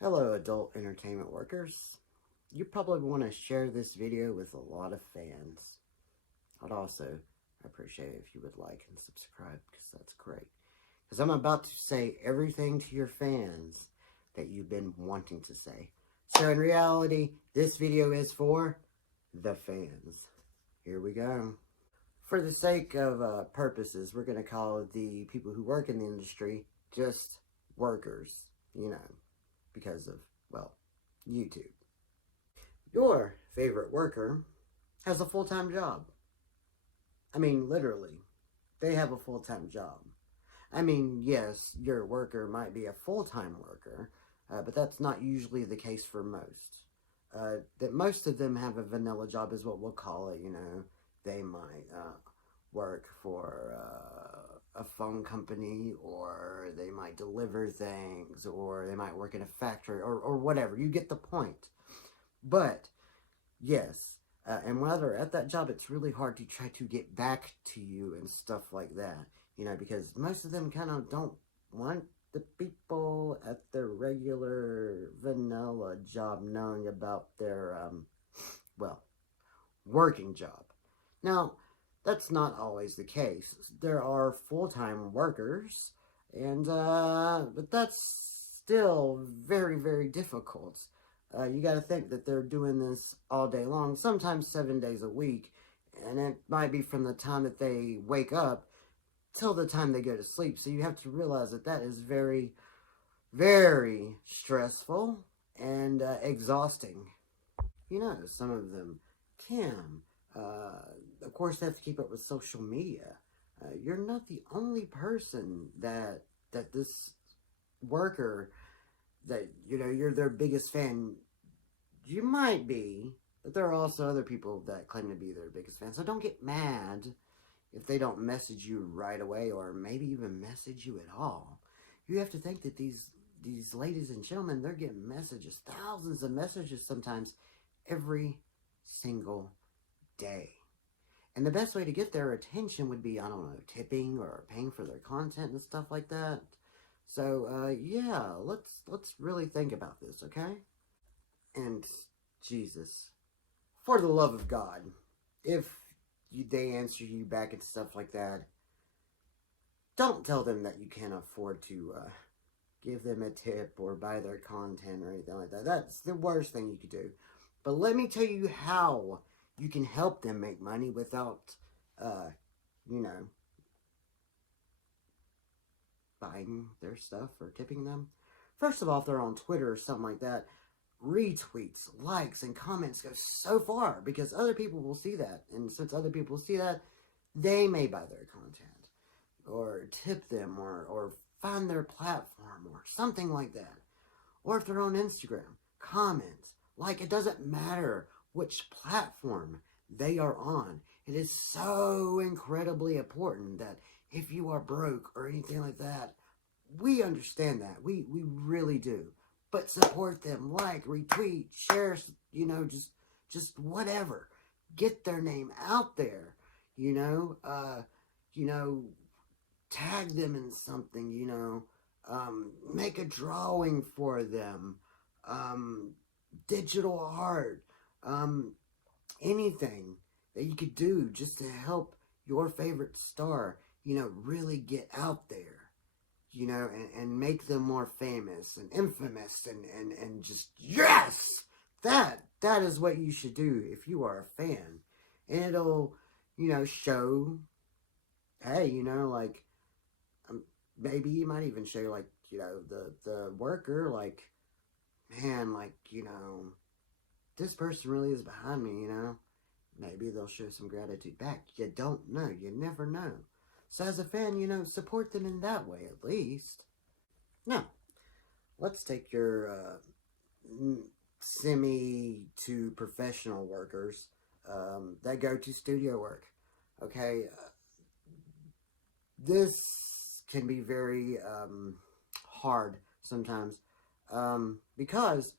Hello, adult entertainment workers. You probably want to share this video with a lot of fans. I'd also appreciate it if you would like and subscribe because that's great. Because I'm about to say everything to your fans that you've been wanting to say. So in reality, this video is for the fans. Here we go. For the sake of purposes, we're going to call the people who work in the industry just workers, because of, well, YouTube. Your favorite worker has a full-time job. I mean, literally, they have a full-time job. I mean, yes, your worker might be a full-time worker, but that's not usually the case for most. That most of them have a vanilla job is what we'll call it, They might work for a phone company, or they might deliver things, or they might work in a factory, or whatever. You get the point. But yes, and while they're at that job, it's really hard to try to get back to you and stuff like that, because most of them kind of don't want the people at their regular vanilla job knowing about their, well, working job. Now, that's not always the case. There are full-time workers, and, but that's still very, very difficult. You got to think that they're doing this all day long, sometimes 7 days a week, and it might be from the time that they wake up till the time they go to sleep. So you have to realize that that is very, very stressful and exhausting. Some of them can. Of course, they have to keep up with social media. You're not the only person that this worker that you're their biggest fan. You might be, but there are also other people that claim to be their biggest fan. So don't get mad if they don't message you right away, or maybe even message you at all. You have to think that these ladies and gentlemen, they're getting messages, thousands of messages sometimes, every single day. And the best way to get their attention would be, I don't know, tipping or paying for their content and stuff like that. So, yeah, let's really think about this, okay? And, Jesus, for the love of God, if they answer you back and stuff like that, don't tell them that you can't afford to give them a tip or buy their content or anything like that. That's the worst thing you could do. But let me tell you how you can help them make money without, you know, buying their stuff or tipping them. First of all, if they're on Twitter or something like that, retweets, likes, and comments go so far because other people will see that. And since other people see that, they may buy their content or tip them or find their platform or something like that. Or if they're on Instagram, comment, like, it doesn't matter which platform they are on. It is so incredibly important that if you are broke or anything like that, we understand that. We really do. But support them, like, retweet, share, just whatever. Get their name out there, you know, uh, you know, tag them in something, make a drawing for them, digital art, anything that you could do just to help your favorite star, really get out there, and make them more famous and infamous and just, yes! That is what you should do if you are a fan. And it'll, show, hey, like, maybe you might even show, like, the worker, like, man, like, this person really is behind me, maybe they'll show some gratitude back. You don't know. You never know. So as a fan, support them in that way at least. Now, let's take your semi to professional workers that go to studio work. Okay, this can be very hard sometimes because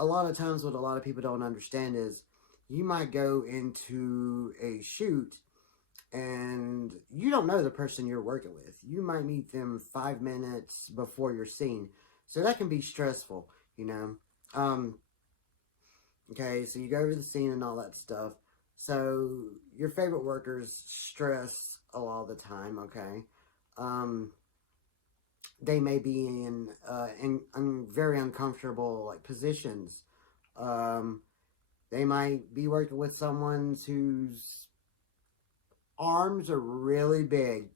a lot of times what a lot of people don't understand is you might go into a shoot and you don't know the person you're working with. You might meet them 5 minutes before your scene. So that can be stressful. you know. Okay, so you go over the scene and all that stuff. So your favorite workers stress a lot of the time, okay? Um, they may be in very uncomfortable like positions. Um, they might be working with someone whose arms are really big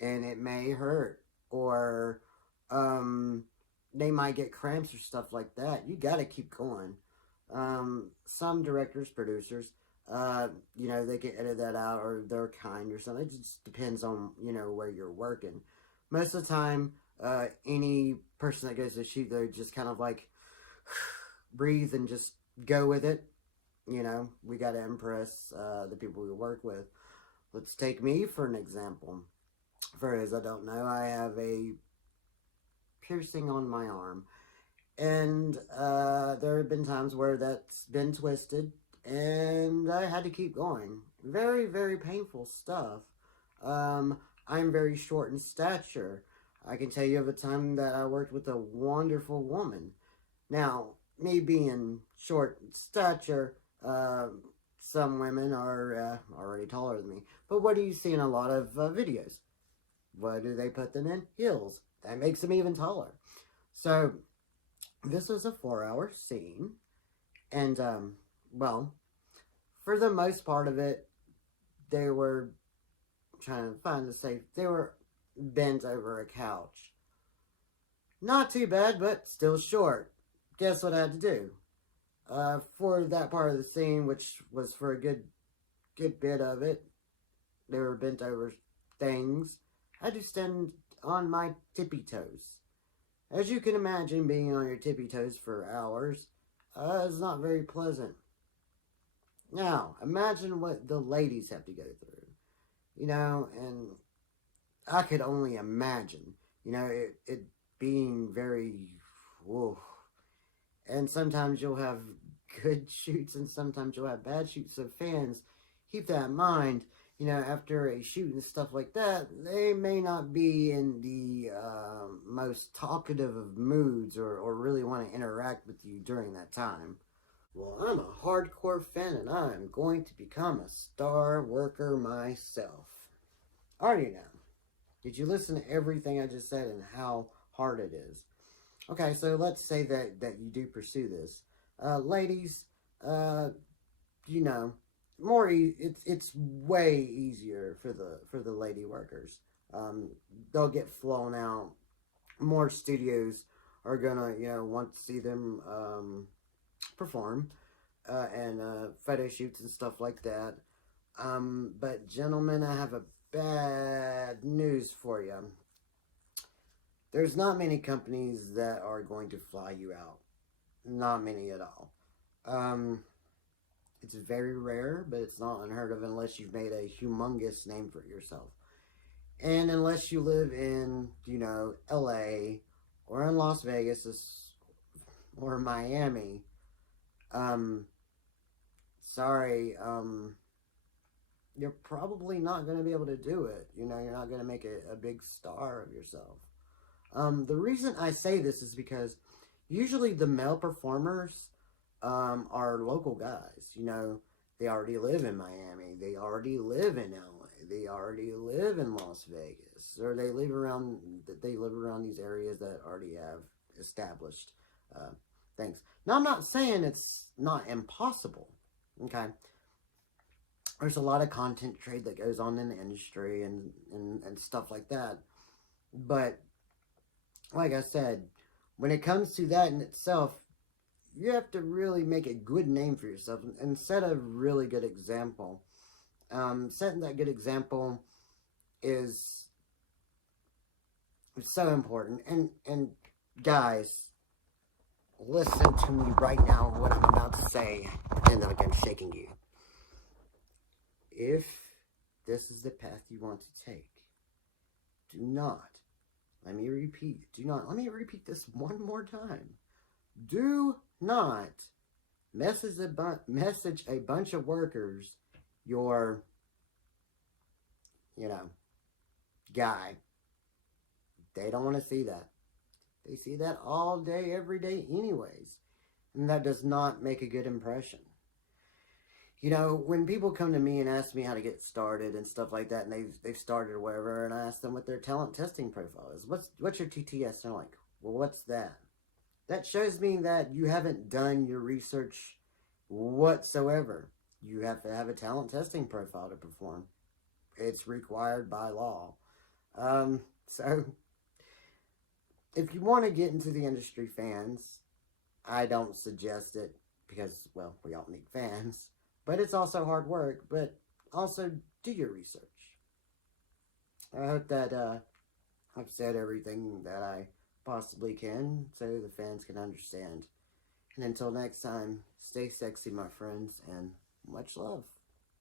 and it may hurt, or um, they might get cramps or stuff like that. You got to keep going. Some directors, producers, they can edit that out or they're kind or something. It just depends on, where you're working. Most of the time, any person that goes to shoot, they just kind of like breathe and just go with it. We got to impress the people we work with. Let's take me for an example. For those that don't know, I have a piercing on my arm. And there have been times where that's been twisted, and I had to keep going. Very, very painful stuff. I'm very short in stature. I can tell you of a time that I worked with a wonderful woman. Now, me being short in stature, some women are already taller than me. But what do you see in a lot of videos? What do they put them in? Heels. That makes them even taller. So, this was a 4-hour scene. And, for the most part of it, they were trying to find the safe. They were bent over a couch. Not too bad, but still short. Guess what I had to do? For that part of the scene, which was for a good bit of it, they were bent over things. I had to stand on my tippy toes. As you can imagine, being on your tippy toes for hours is not very pleasant. Now, imagine what the ladies have to go through, and I could only imagine, it being very, whoa. And sometimes you'll have good shoots and sometimes you'll have bad shoots. So fans, keep that in mind. After a shoot and stuff like that, they may not be in the most talkative of moods or really want to interact with you during that time. Well, I'm a hardcore fan and I'm going to become a star worker myself. Alrighty now. Did you listen to everything I just said and how hard it is? Okay, so let's say that you do pursue this. Ladies, it's way easier for the lady workers. They'll get flown out. More studios are gonna want to see them perform and photo shoots and stuff like that. But gentlemen, I have a bad news for you. There's not many companies that are going to fly you out. Not many at all. It's very rare, but it's not unheard of unless you've made a humongous name for yourself. And unless you live in, LA or in Las Vegas or Miami, sorry, you're probably not going to be able to do it. You're not going to make a big star of yourself. The reason I say this is because usually the male performers are local guys. They already live in Miami. They already live in LA. They already live in Las Vegas. Or they live around these areas that already have established things. Now, I'm not saying it's not impossible. Okay? There's a lot of content trade that goes on in the industry and stuff like that. But like I said, when it comes to that in itself, you have to really make a good name for yourself and set a really good example. Setting that good example is so important. And guys, listen to me right now, what I'm about to say, and like I'm shaking you. If this is the path you want to take, do not, let me repeat this one more time. Do not message a bunch of workers your, guy. They don't want to see that. They see that all day, every day anyways. And that does not make a good impression. You know, when people come to me and ask me how to get started and stuff like that, and they've started or whatever, and I ask them what their talent testing profile is. What's your TTS? And I'm like, well, what's that? That shows me that you haven't done your research whatsoever. You have to have a talent testing profile to perform. It's required by law. So if you want to get into the industry, fans, I don't suggest it because, well, we all need fans. But it's also hard work. But also do your research. I hope that I've said everything that I possibly can so the fans can understand. And until next time, stay sexy, my friends, and much love.